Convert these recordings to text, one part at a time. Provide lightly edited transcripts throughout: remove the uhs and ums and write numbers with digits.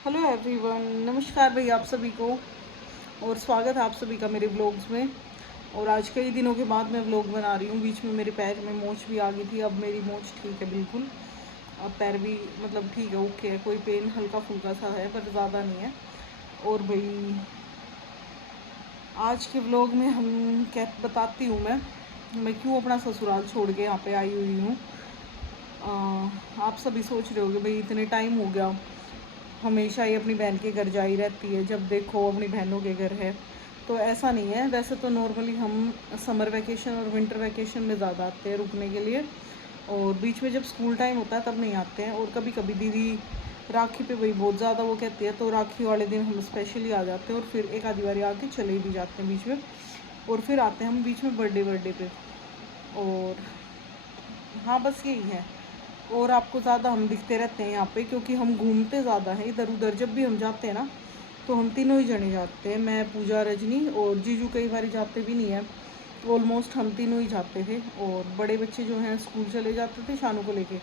Hello everyone, नमस्कार भाई आप सभी को। और स्वागत है आप सभी का मेरे व्लॉग्स में। और आज कई दिनों के बाद मैं व्लॉग बना रही हूँ। बीच में मेरे पैर में मोच भी आ गई थी, अब मेरी मोच ठीक है बिल्कुल। अब पैर भी मतलब ठीक है, ओके है, कोई पेन हल्का फुल्का सा है पर ज़्यादा नहीं है। और भाई आज के व्लॉग में हम क्या बताती हूँ मैं क्यों अपना ससुराल छोड़ के यहाँ पे आई हुई हूँ। आप सभी सोच रहे होगे भाई इतने टाइम हो गया, हमेशा ही अपनी बहन के घर जा ही रहती है, जब देखो अपनी बहनों के घर है। तो ऐसा नहीं है, वैसे तो नॉर्मली हम समर वैकेशन और विंटर वैकेशन में ज़्यादा आते हैं रुकने के लिए। और बीच में जब स्कूल टाइम होता है तब नहीं आते हैं। और कभी कभी दीदी राखी पे भाई बहुत ज़्यादा वो कहती है, तो राखी वाले दिन हम स्पेशली आ जाते हैं और फिर एक आधी बारी आके चले भी जाते हैं बीच में। और फिर आते हैं हम बीच में बर्थडे पे। और हाँ बस यही है। और आपको ज़्यादा हम दिखते रहते हैं यहाँ पे क्योंकि हम घूमते ज़्यादा हैं इधर उधर। जब भी हम जाते हैं ना तो हम तीनों ही जने जाते हैं, मैं, पूजा, रजनी और जीजू कई बार जाते भी नहीं है। ऑलमोस्ट हम तीनों ही जाते थे। और बड़े बच्चे जो हैं स्कूल चले जाते थे शानू को लेके,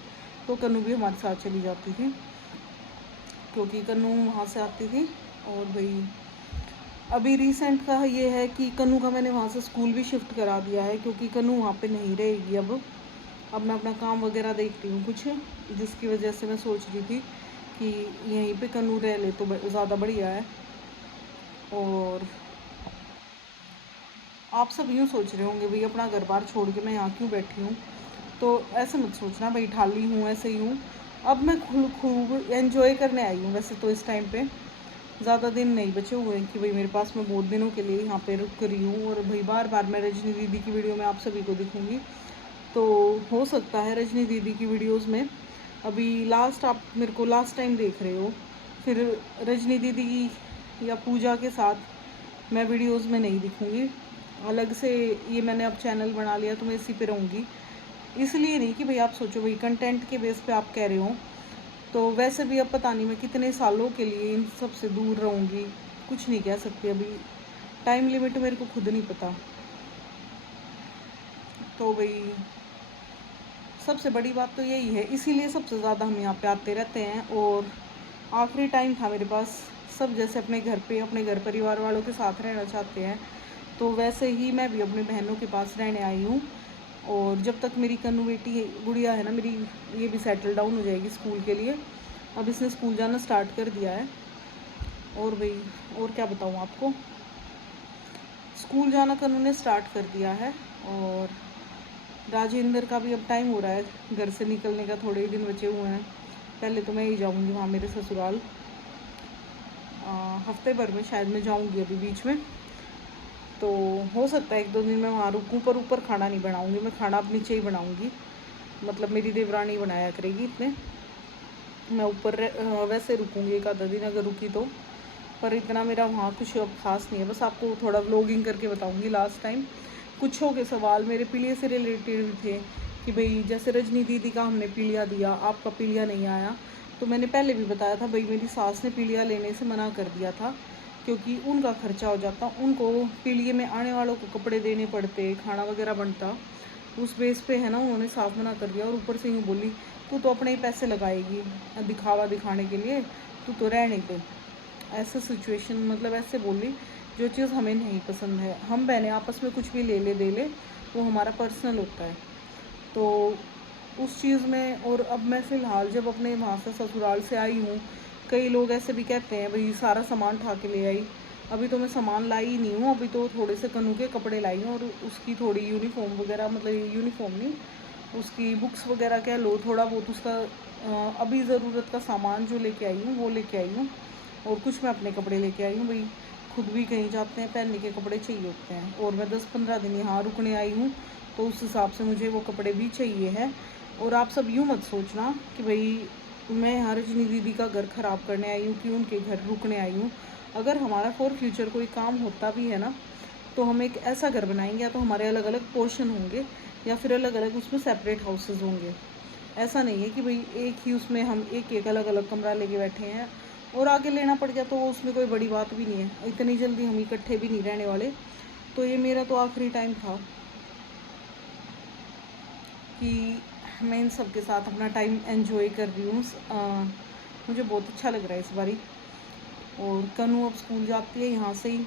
तो कन्नू भी हमारे साथ चली जाती थी क्योंकि कन्नू वहाँ से आती थी। और भाई अभी रिसेंट का ये है कि कन्नू का मैंने वहाँ से स्कूल भी शिफ्ट करा दिया है क्योंकि कन्नू वहाँ पे नहीं रहेगी अब मैं अपना काम वगैरह देख रही हूँ कुछ, जिसकी वजह से मैं सोच रही थी कि यहीं पे कन्नू रह ले तो ज़्यादा बढ़िया है। और आप सब यूँ सोच रहे होंगे भाई अपना घर बार छोड़ के मैं यहाँ क्यों बैठी हूँ। तो ऐसे मत सोचना भाई, ठाली हूँ ऐसे ही हूँ। अब मैं खूब एंजॉय करने आई हूँ। वैसे तो इस टाइम पे ज़्यादा दिन नहीं बचे हुए हैं कि भाई मेरे पास मैं बहुत दिनों के लिए यहाँ पे रुक रही हूँ। और भाई बार बार मैं रजनी दीदी की वीडियो में आप सभी को दिखूँगी, तो हो सकता है रजनी दीदी की वीडियोस में अभी लास्ट आप मेरे को लास्ट टाइम देख रहे हो, फिर रजनी दीदी की या पूजा के साथ मैं वीडियोस में नहीं दिखूँगी। अलग से ये मैंने अब चैनल बना लिया तो मैं इसी पे रहूँगी। इसलिए नहीं कि भाई आप सोचो भाई कंटेंट के बेस पे आप कह रहे हो, तो वैसे भी अब पता नहीं मैं कितने सालों के लिए इन सब से दूर रहूँगी, कुछ नहीं कह सकती अभी। टाइम लिमिट मेरे को खुद नहीं पता। तो भाई सबसे बड़ी बात तो यही है, इसीलिए सबसे ज़्यादा हम यहाँ पे आते रहते हैं। और आखिरी टाइम था मेरे पास, सब जैसे अपने घर पे अपने घर परिवार वालों के साथ रहना चाहते हैं, तो वैसे ही मैं भी अपनी बहनों के पास रहने आई हूँ। और जब तक मेरी कन्नू बेटी गुड़िया है ना मेरी, ये भी सेटल डाउन हो जाएगी स्कूल के लिए। अब इसने स्कूल जाना स्टार्ट कर दिया है। और भाई और क्या बताऊँ आपको, स्कूल जाना कन्नू ने स्टार्ट कर दिया है। और राजेंद्र का भी अब टाइम हो रहा है घर से निकलने का, थोड़े ही दिन बचे हुए हैं। पहले तो मैं ही जाऊंगी वहाँ मेरे ससुराल, हफ्ते भर में शायद मैं जाऊंगी अभी बीच में। तो हो सकता है एक दो दिन मैं वहाँ रुकूँ, पर ऊपर खाना नहीं बनाऊंगी मैं, खाना अब नीचे ही बनाऊंगी। मतलब मेरी देवरानी बनाया करेगी इतने, मैं ऊपर वैसे रुकूंगी एक आधा दिन अगर रुकी तो। पर इतना मेरा वहाँ कुछ अब खास नहीं है, बस आपको थोड़ा व्लॉगिंग करके बताऊंगी। लास्ट टाइम कुछ हो के सवाल मेरे पीलिए से रिलेटेड थे कि भाई जैसे रजनी दीदी का हमने पीलिया दिया, आपका पीलिया नहीं आया। तो मैंने पहले भी बताया था भाई मेरी सास ने पीलिया लेने से मना कर दिया था क्योंकि उनका खर्चा हो जाता, उनको पीलिए में आने वालों को कपड़े देने पड़ते, खाना वगैरह बनता, उस बेस पे है ना उन्होंने साफ मना कर दिया। और ऊपर से यूँ बोली तू तो अपने ही पैसे लगाएगी दिखावा दिखाने के लिए, तू तो रहने दे। ऐसे सिचुएशन मतलब ऐसे बोली, जो चीज़ हमें नहीं पसंद है। हम बहनें आपस में कुछ भी ले ले दे ले, वो हमारा पर्सनल होता है। तो उस चीज़ में, और अब मैं फ़िलहाल जब अपने वहाँ से ससुराल से आई हूँ, कई लोग ऐसे भी कहते हैं भाई सारा सामान उठा के ले आई। अभी तो मैं सामान लाई ही नहीं हूँ, अभी तो थोड़े से कन्नू के कपड़े लाई हूँ और उसकी थोड़ी यूनिफॉर्म वगैरह, मतलब यूनिफॉर्म नहीं, उसकी बुक्स वगैरह कह लो, थोड़ा बहुत उसका अभी ज़रूरत का सामान जो लेके आई हूँ वो लेके आई हूँ। और कुछ मैं अपने कपड़े लेके आई हूँ भाई, खुद भी कहीं जाते हैं पहनने के कपड़े चाहिए होते हैं। और मैं 10-15 दिन यहाँ रुकने आई हूँ, तो उस हिसाब से मुझे वो कपड़े भी चाहिए हैं। और आप सब यूँ मत सोचना कि भाई मैं यहाँ रजनी दीदी का घर ख़राब करने आई हूँ कि उनके घर रुकने आई हूँ। अगर हमारा फॉर फ्यूचर कोई काम होता भी है ना, तो हम एक ऐसा घर बनाएंगे, या तो हमारे अलग अलग पोर्शन होंगे या फिर अलग अलग उसमें सेपरेट हाउसेस होंगे। ऐसा नहीं है कि भाई एक ही उसमें हम एक एक अलग अलग कमरा लेके बैठे हैं और आगे लेना पड़ गया तो उसमें कोई बड़ी बात भी नहीं है। इतनी जल्दी हम इकट्ठे भी नहीं रहने वाले। तो ये मेरा तो आखिरी टाइम था कि मैं इन सब के साथ अपना टाइम एंजॉय कर रही हूँ। मुझे बहुत अच्छा लग रहा है इस बारी। और कनू अब स्कूल जाती है यहाँ से ही।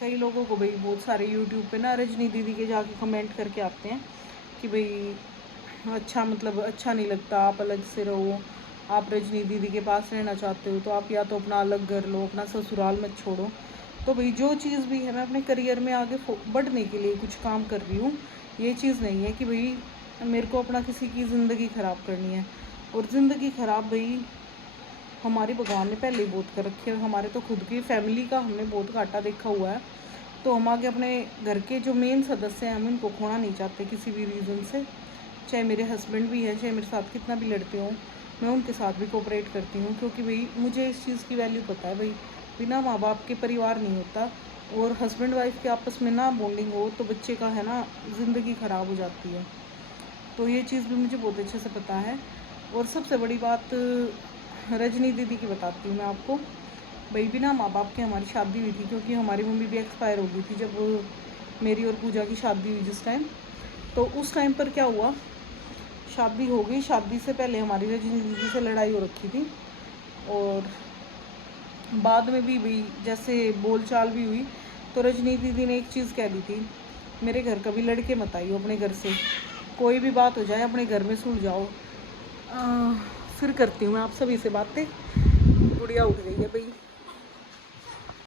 कई लोगों को भाई बहुत सारे यूट्यूब पे ना रजनी दीदी के जाके कमेंट करके आते हैं कि भाई अच्छा मतलब अच्छा नहीं लगता, आप अलग से रहो, आप रजनी दीदी के पास रहना चाहते हो तो आप या तो अपना अलग घर लो, अपना ससुराल मत छोड़ो। तो भाई जो चीज़ भी है, मैं अपने करियर में आगे बढ़ने के लिए कुछ काम कर रही हूँ। ये चीज़ नहीं है कि भाई मेरे को अपना किसी की ज़िंदगी ख़राब करनी है। और ज़िंदगी ख़राब भाई हमारे भगवान ने पहले ही बहुत कर रखे हैं। हमारे तो खुद की फैमिली का हमने बहुत घाटा देखा हुआ है। तो हम आगे अपने घर के जो मेन सदस्य हैं हम उनको खोना नहीं चाहते किसी भी रीज़न से। चाहे मेरे हस्बैंड भी हैं, चाहे मेरे साथ कितना भी लड़ते हों, मैं उनके साथ भी कोऑपरेट करती हूँ। क्योंकि भाई मुझे इस चीज़ की वैल्यू पता है भाई, बिना माँ बाप के परिवार नहीं होता। और हस्बैंड वाइफ के आपस में ना बॉन्डिंग हो तो बच्चे का है ना ज़िंदगी ख़राब हो जाती है। तो ये चीज़ भी मुझे बहुत अच्छे से पता है। और सबसे बड़ी बात रजनी दीदी की बताती हूँ मैं आपको। भाई बिना माँ बाप के हमारी शादी हुई थी, क्योंकि हमारी मम्मी भी एक्सपायर हो गई थी जब मेरी और पूजा की शादी हुई जिस टाइम। तो उस टाइम पर क्या हुआ, शादी हो गई, शादी से पहले हमारी रजनी दीदी से लड़ाई हो रखी थी। और बाद में भी भाई जैसे बोलचाल भी हुई तो रजनी दीदी ने एक चीज़ कह दी थी, मेरे घर कभी लड़के मत आइयो, अपने घर से कोई भी बात हो जाए अपने घर में सुलझाओ। फिर करती हूँ मैं आप सभी से बातें। गुड़िया उठ गई है भाई।